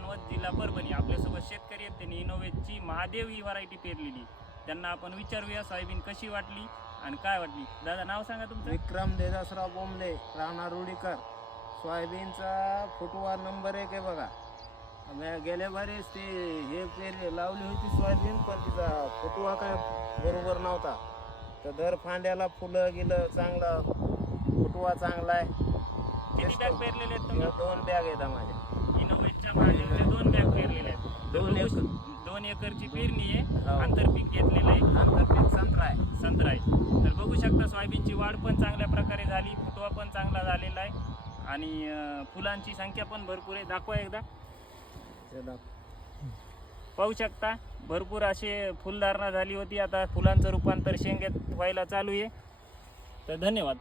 मानवत जिल्हा परभणी. आपल्यासोबत शेतकरी आहेत, त्यांनी इनोव्हेटची महादेव ही व्हरायटी पेरलेली. त्यांना आपण विचारूया सोयाबीन कशी वाटली आणि काय वाटली. दादा नाव सांगा तुमचं. विक्रम देदासराव बोंबले, राहणार रुडीकर. सोयाबीनचा फुटवा नंबर 1 आहे बघा. मी गेल्या बारीच ते हे लावली होती सोयाबीन, पण तिचा फुटवा काय बरोबर नव्हता. तर दर फांद्याला फुलं गेलं चांगलं, फुटवा चांगला आहे. किती बॅग पेरलेले आहेत तुम्ही? 2 बॅग आहेत माझ्या. इनोव्हेटच्या महादेवच्या 2 बॅग पेरलेले आहेत. 2 एकरची पेरणी आहे. हो. आंतरपीक घेतलेलं आहे. आंतरपीक संत्रा आहे. संत्रा आहे. तर बघू शकता सोयाबीनची वाढ पण चांगल्या प्रकारे झाली, फुटवा पण चांगला झालेला आहे आणि फुलांची संख्या पण भरपूर आहे. दाखवा एकदा. पाहू शकता भरपूर असे फुलधारणा झाली होती. आता फुलांचं रूपांतर शेंग्यात व्हायला चालू आहे. तर धन्यवाद.